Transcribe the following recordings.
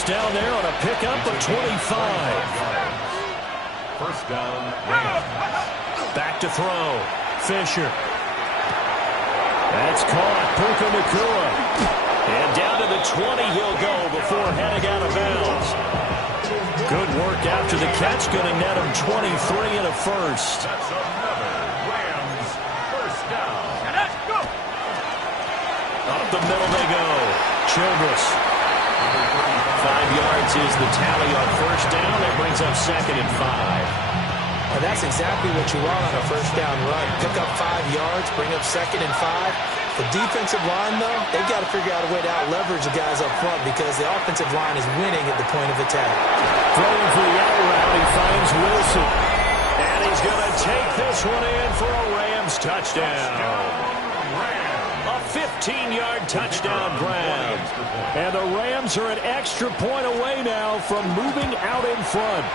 first down there on a pickup of 25. First down, Rams. Back to throw. Fisher. That's caught. Puka Nacua. And down to the 20 he'll go before heading out of bounds. Good work after the catch. Going to net him 23 and a first. That's another Rams first down. And let's go. Up the middle they go. Childress. 5 yards is the tally on first down. That brings up 2nd and 5. And that's exactly what you want on a first down run. Pick up 5 yards, bring up 2nd and 5. The defensive line, though, they've got to figure out a way to out-leverage the guys up front because the offensive line is winning at the point of attack. Throwing for the out route, he finds Wilson. And he's going to take this one in for a Rams touchdown. A 15-yard touchdown grab. And the Rams are an extra point away now from moving out in front.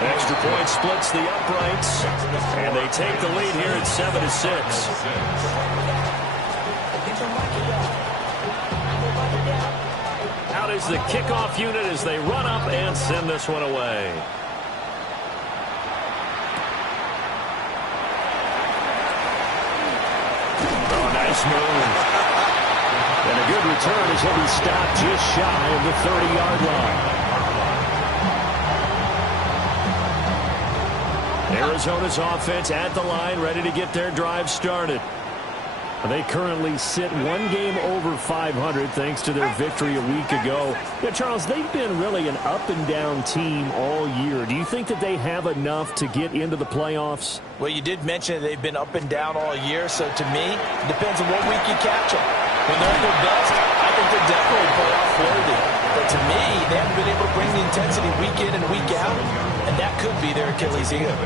Extra point splits the uprights, and they take the lead here at 7-6. Out is the kickoff unit as they run up and send this one away. Oh, nice move. And a good return as he'll be stopped just shy of the 30-yard line. Arizona's offense at the line, ready to get their drive started. They currently sit 1 game over 500 thanks to their victory a week ago. Yeah, Charles, they've been really an up-and-down team all year. Do you think that they have enough to get into the playoffs? Well, you did mention they've been up and down all year, so to me, it depends on what week you catch them. When they're at their best, I think they're definitely playoff worthy. But to me, they haven't been able to bring the intensity week in and week out, and that could be their Achilles heel.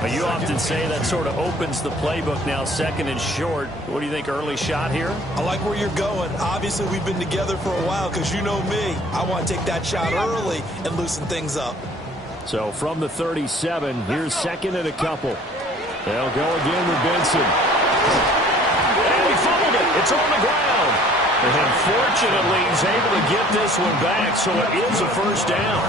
But you often say that sort of opens the playbook now, 2nd and short. What do you think, early shot here? I like where you're going. Obviously, we've been together for a while because you know me. I want to take that shot early and loosen things up. So from the 37, here's 2nd and a couple. They'll go again with Benson. And he fumbled it. It's on the ground. And fortunately, he's able to get this one back, so it is a first down.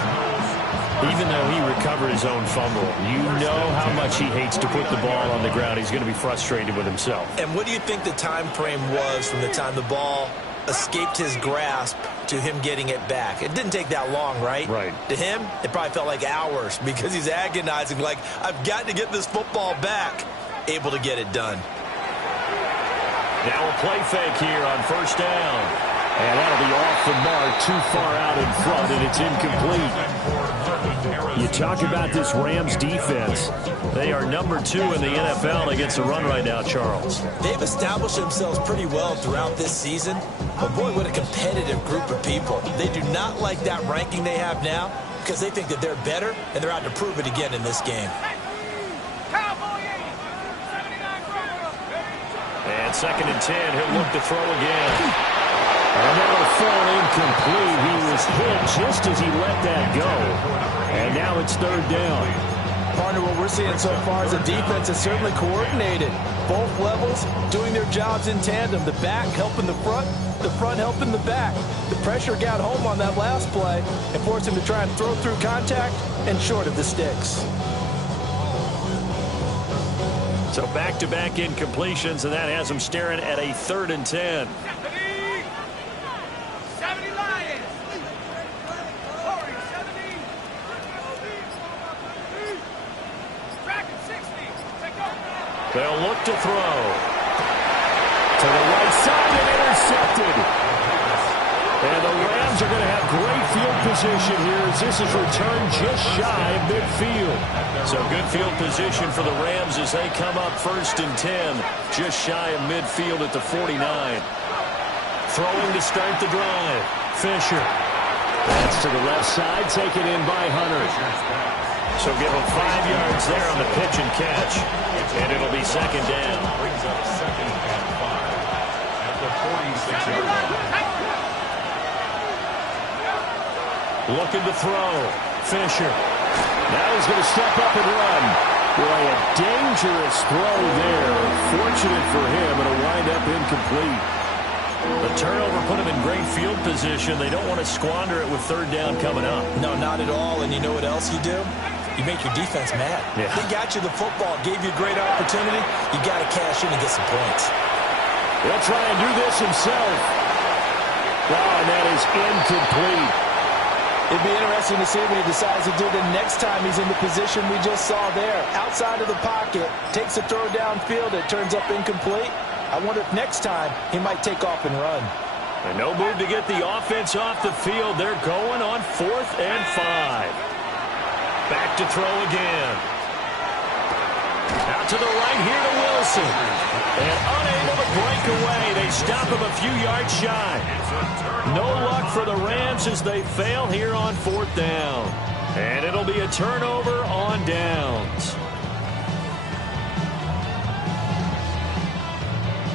Even though he recovered his own fumble, you know how much he hates to put the ball on the ground. He's going to be frustrated with himself. And what do you think the time frame was from the time the ball escaped his grasp to him getting it back? It didn't take that long, right? Right. To him, it probably felt like hours because he's agonizing, like, I've got to get this football back. Able to get it done. Now a play fake here on first down. And that'll be off the mark, too far out in front, and it's incomplete. You talk about this Rams defense. They are number 2 in the NFL against the run right now, Charles. They've established themselves pretty well throughout this season. But, boy, what a competitive group of people. They do not like that ranking they have now because they think that they're better, and they're out to prove it again in this game. And 2nd and 10, he'll look to throw again. And that'll fall incomplete. He was hit just as he let that go. And now it's 3rd down. Partner, what we're seeing so far is the defense is certainly coordinated. Both levels doing their jobs in tandem. The back helping the front helping the back. The pressure got home on that last play and forced him to try and throw through contact and short of the sticks. So back-to-back incompletions, and that has him staring at a 3rd and 10. They'll look to throw. To the right side and intercepted. And the Rams are going to have great field position here as this is returned just shy of midfield. So good field position for the Rams as they come up 1st and 10, just shy of midfield at the 49. Throwing to start the drive. Fisher. That's to the left side, taken in by Hunter. So give him 5 yards there on the pitch and catch. And it'll be 2nd down. Brings up 2nd and 5 at the 46-yard line. Looking to throw. Fisher. Now he's going to step up and run. Boy, a dangerous throw there. Fortunate for him, it'll wind up incomplete. The Turnover put them in great field position. They don't want to squander it with third down coming up. No, not at all. And you know what else you do? You make your defense mad. Yeah. They got you the football, gave you a great opportunity. You got to cash in and get some points. He'll try and do this himself. Oh, and that is incomplete. It'd be interesting to see what he decides to do the next time he's in the position we just saw there. Outside of the pocket, takes a throw downfield, it turns up incomplete. I wonder if next time he might take off and run. And no move to get the offense off the field. They're going on 4th and 5. Back to throw again. Out to the right here to Wilson. And unable to break away. They stop him a few yards shy. No luck for the Rams as they fail here on 4th down. And it'll be a turnover on downs.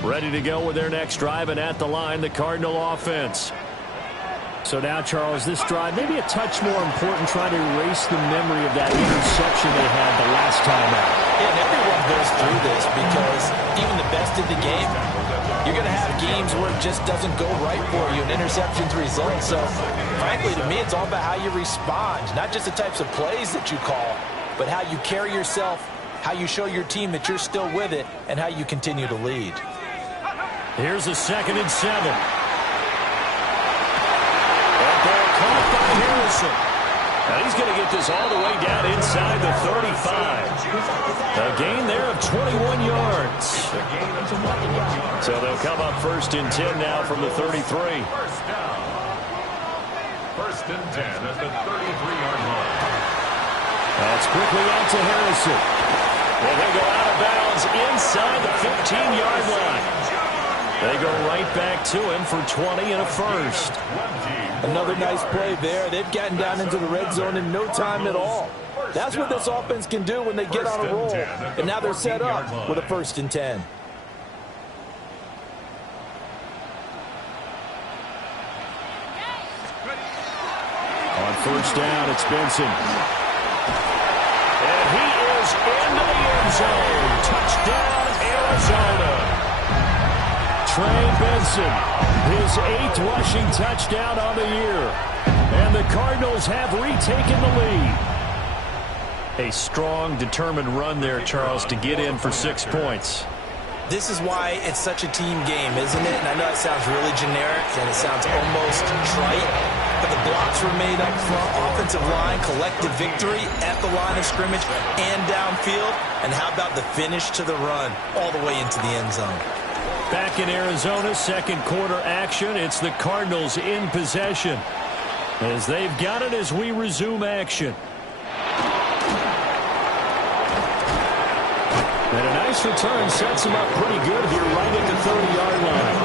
Ready to go with their next drive, and at the line, the Cardinal offense. So now, Charles, this drive maybe a touch more important, trying to erase the memory of that interception they had the last time out. Yeah, and everyone goes through this because even the best in the game, you're going to have games where it just doesn't go right for you, and interceptions result. So, frankly, to me, it's all about how you respond, not just the types of plays that you call, but how you carry yourself, how you show your team that you're still with it, and how you continue to lead. Here's a 2nd and 7. That ball caught by Harrison. Now he's going to get this all the way down inside the 35. A gain there of 21 yards. So they'll come up 1st and 10 now from the 33. First down. 1st and 10 at the 33-yard line. That's quickly out to Harrison. And they go out of bounds inside the 15-yard line. They go right back to him for 20 and a first. Another nice play there. They've gotten down into the red zone in no time at all. That's what this offense can do when they get on a roll. And now they're set up with a 1st and 10. On 1st down, it's Benson. And he is into the end zone. Touchdown, Arizona. Trey Benson, his 8th rushing touchdown on the year. And the Cardinals have retaken the lead. A strong, determined run there, Charles, to get in for 6 points. This is why it's such a team game, isn't it? And I know it sounds really generic and it sounds almost trite, but the blocks were made up front, offensive line, collective victory at the line of scrimmage and downfield. And how about the finish to the run all the way into the end zone? Back in Arizona, 2nd quarter action. It's the Cardinals in possession as they've got it as we resume action. And a nice return sets him up pretty good here right at the 30-yard line.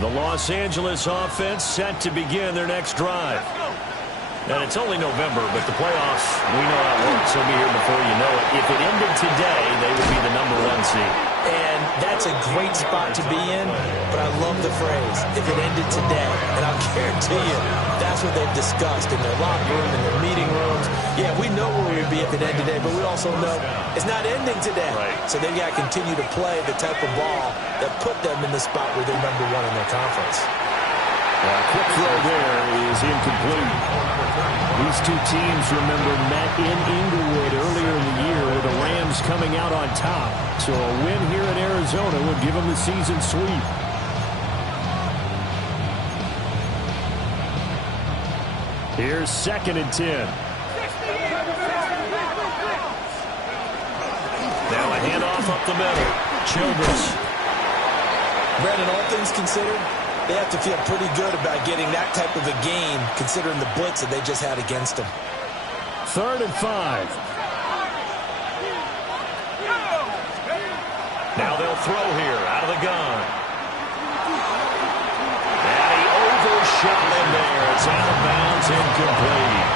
The Los Angeles offense set to begin their next drive. And it's only November, but the playoffs, we know how it works. They'll be here before you know it. If it ended today, they would be the #1 seed. And that's a great spot to be in, but I love the phrase, if it ended today. And I'll guarantee you, that's what they've discussed in their locker room, in their meeting rooms. Yeah, we know where we'd be if it ended today, but we also know it's not ending today. Right. So they've got to continue to play the type of ball that put them in the spot where they're #1 in their conference. Quick throw there is incomplete. These two teams, remember, met in Inglewood earlier in the year with the Rams coming out on top. So a win here in Arizona would give them the season sweep. Here's 2nd and 10. Now a handoff up the middle. Childress. Brandon, all things considered, they have to feel pretty good about getting that type of a game, considering the blitz that they just had against them. 3rd and 5. Now they'll throw here out of the gun. And he overshot him there. It's out of bounds, incomplete.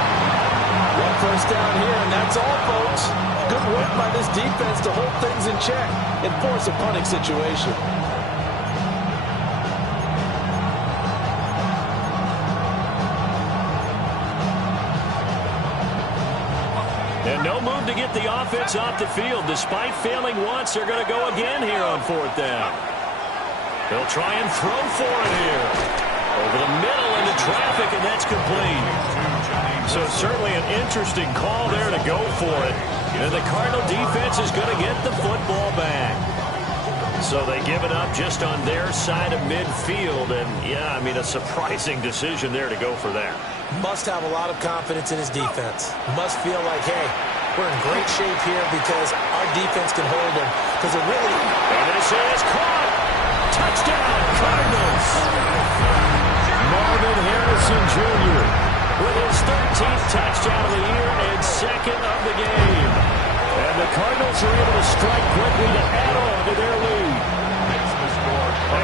1 first down here, and that's all, folks. Good work by this defense to hold things in check and force a punting situation. And no move to get the offense off the field. Despite failing once, they're going to go again here on 4th down. They'll try and throw for it here. Over the middle into traffic, and that's complete. So certainly an interesting call there to go for it. And the Cardinal defense is going to get the football back. So they give it up just on their side of midfield. And, yeah, I mean, a surprising decision there to go for that. Must have a lot of confidence in his defense. Must feel like, hey, we're in great shape here because our defense can hold them. Because it really... And this is caught. Touchdown, Cardinals. Marvin Harrison Jr. with his 13th touchdown of the year and 2nd of the game. And the Cardinals are able to strike quickly to add on to their lead.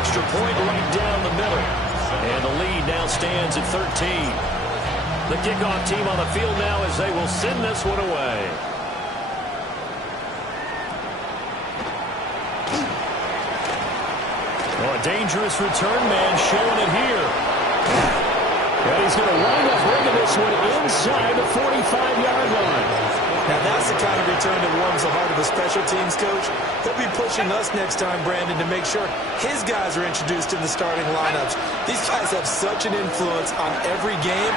Extra point right down the middle. And the lead now stands at 13. The kickoff team on the field now as they will send this one away. Oh, a dangerous return man showing it here. And he's going to wind up bringing this one inside the 45-yard line. Now, that's the kind of return that warms the heart of a special teams coach. He'll be pushing us next time, Brandon, to make sure his guys are introduced in the starting lineups. These guys have such an influence on every game.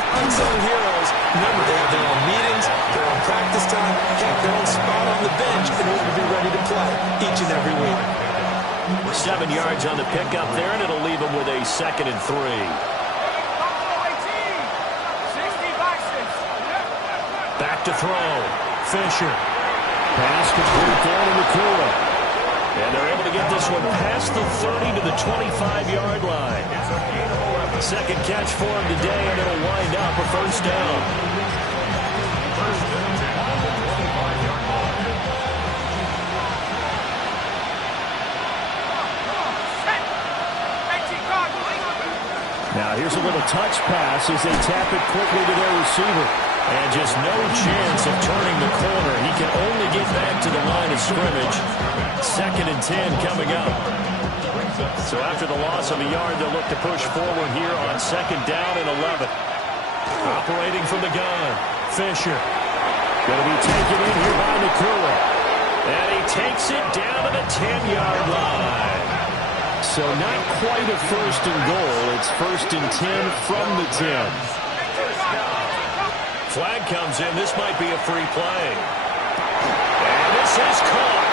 The unsung heroes, remember, they have their own meetings, their own practice time, heck, their own spot on the bench in order to be ready to play each and every week. 7 yards on the pickup there, and it'll leave them with a 2nd and 3. Back to throw. Fisher. Pass complete down to Nakua. And they're able to get this one past the 30 to the 25-yard line. Second catch for him today, and it'll wind up a 1st down. Now here's a little touch pass as they tap it quickly to their receiver. And just no chance of turning the corner. He can only get back to the line of scrimmage. 2nd and 10 coming up. So after the loss of a yard, they'll look to push forward here on 2nd down and 11. Operating from the gun. Fisher. Going to be taken in here by Nakua. And he takes it down to the 10-yard line. So not quite a 1st and goal. It's 1st and 10 from the 10. Flag comes in. This might be a free play. And this is caught.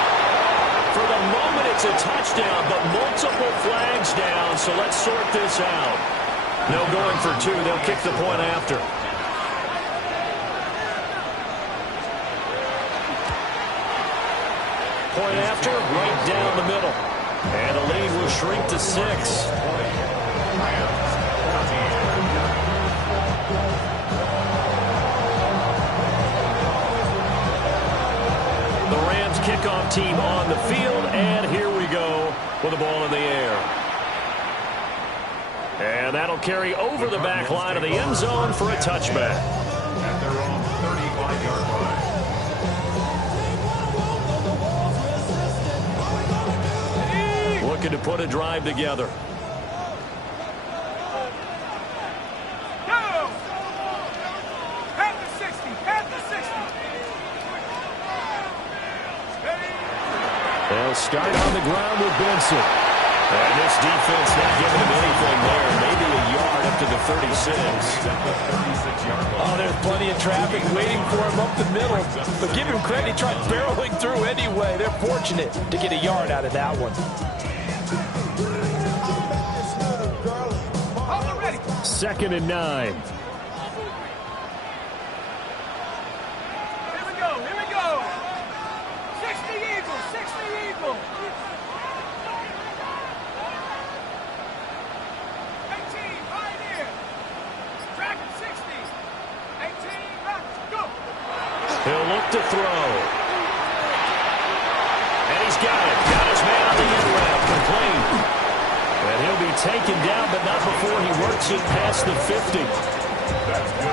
For the moment, it's a touchdown, but multiple flags down, so let's sort this out. No going for 2. They'll kick the point after. Point after, right down the middle. And the lead will shrink to 6. Kickoff team on the field, and here we go with the ball in the air. And that'll carry over the back line of the end zone for a touchback. At their own 35-yard line. Looking to put a drive together. They'll start on the ground with Benson. And this defense not giving him anything there. Maybe a yard up to the 36. Oh, there's plenty of traffic waiting for him up the middle. But give him credit, he tried barreling through anyway. They're fortunate to get a yard out of that one. 2nd and 9. He'll look to throw. And he's got it. Got his man on the end route. Complete. And he'll be taken down, but not before he works it past the 50.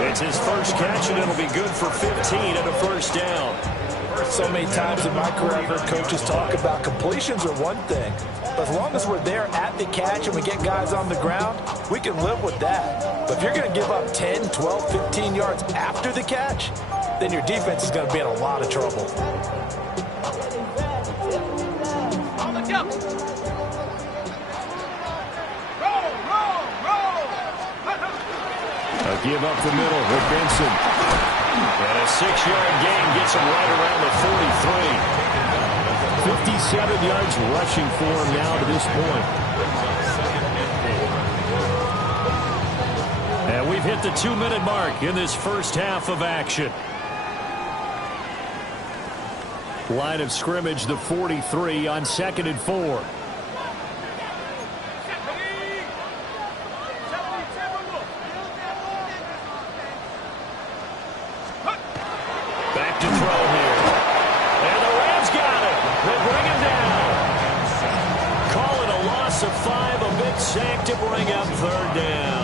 It's his first catch, and it'll be good for 15 and a 1st down. So many times in my career, I've heard coaches talk about completions are one thing. But as long as we're there at the catch and we get guys on the ground, we can live with that. But if you're going to give up 10, 12, 15 yards after the catch, then your defense is going to be in a lot of trouble. A give up the middle with Benson. And a 6-yard gain gets him right around the 43. 57 yards rushing for him now to this point. And we've hit the 2-minute mark in this first half of action. Line of scrimmage, the 43 on 2nd and 4. Back to throw here. And the Rams got it. They bring him down. Call it a loss of 5, a big sack to bring up 3rd down.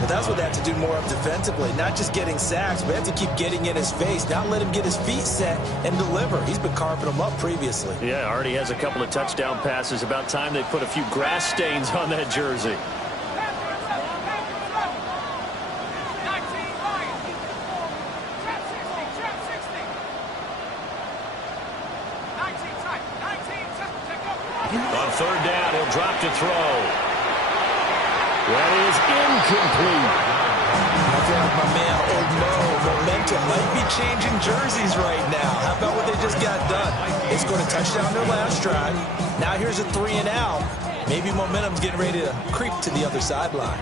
But that's what they have to do more of defensively, not just getting sacks, but they have to keep getting in his face, not let him get his feet set and deliver. He's been carving them up previously. Yeah, already has a couple of touchdown passes. About time they put a few grass stains on that jersey. On 3rd down, he'll drop to throw. That is incomplete. I feel like my man, Old Mo, momentum might be changing jerseys right now. How about what they just got done? They scored a touchdown their last drive. Now here's a 3 and out. Maybe momentum's getting ready to creep to the other sideline.